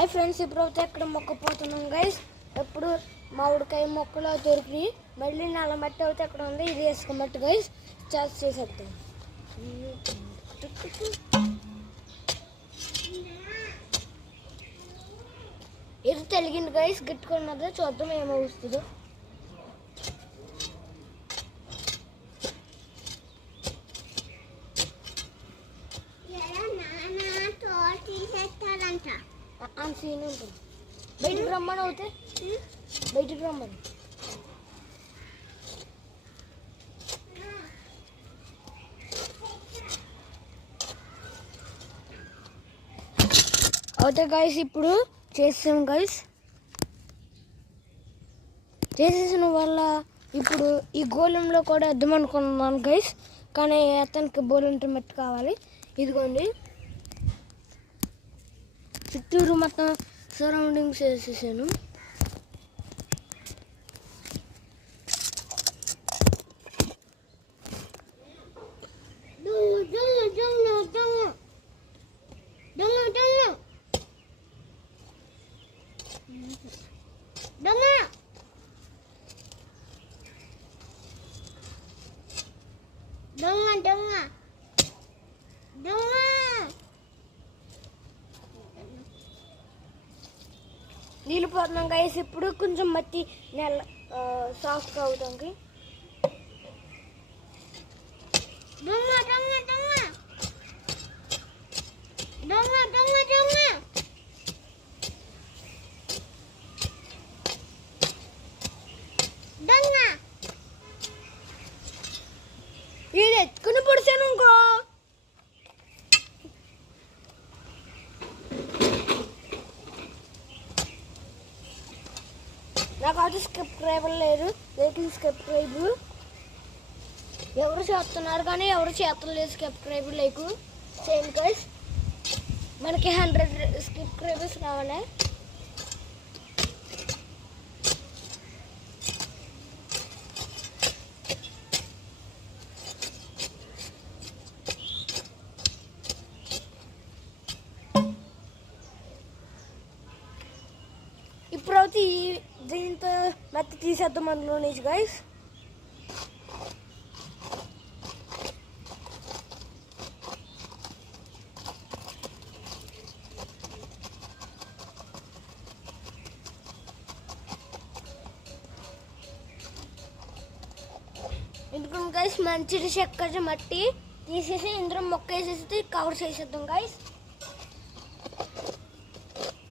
Hi friends, ఇప్పుడైతే ఇక్కడ మొక్క పోతున్నాం గైస్. ఎప్పుడు మామిడికాయ మొక్కలు దొరికి మళ్ళీ నల్ల మట్టి అయితే ఎక్కడ ఉంది, ఇది వేసుకోమట్టి గైస్. చార్జ్ చేసేద్దాం. ఇది తెలిగింది గైస్, గిట్టుకున్నదో చూద్దాం ఏమవుతుందో. సీన్ ఉంటుంది. బయటికి రమ్మని అవుతే బయటికి రమ్మని అవుతే గైస్. ఇప్పుడు చేసాం గైస్. చేసేసిన వల్ల ఇప్పుడు ఈ గోళంలో కూడా వేద్దాం అనుకున్నాను గైస్, కానీ అతనికి బోలంటే మట్టి కావాలి. ఇదిగోండి, చుట్టూరు మొత్తం సరౌండింగ్స్ వేసేసాను. నీళ్ళు పోతున్నాం గైస్. ఇప్పుడు కొంచెం మట్టి నెల సాఫ్ట్గా అవుతానికి. ఇది ఎత్తుకుని పొడిచాను ఇంకో. నాకు అది సబ్స్క్రైబర్ లేదు, లేకపోతే సబ్స్క్రైబ్ ఎవరు చేస్తున్నారు కానీ ఎవరు చేస్తలేదు. సబ్స్క్రైబర్ లైక్ చేయండి గైస్. మనకి 100 సబ్స్క్రైబర్స్ కావాలి. ఇప్పుడైతే దీంతో మట్టి తీసేద్దాం అందులో నుంచి గైస్. ఎందుకంటే గైస్ మంచిది చెక్క మట్టి తీసేసి ఇందులో మొక్క వేసేసి కవర్ చేసేద్దాం గైస్.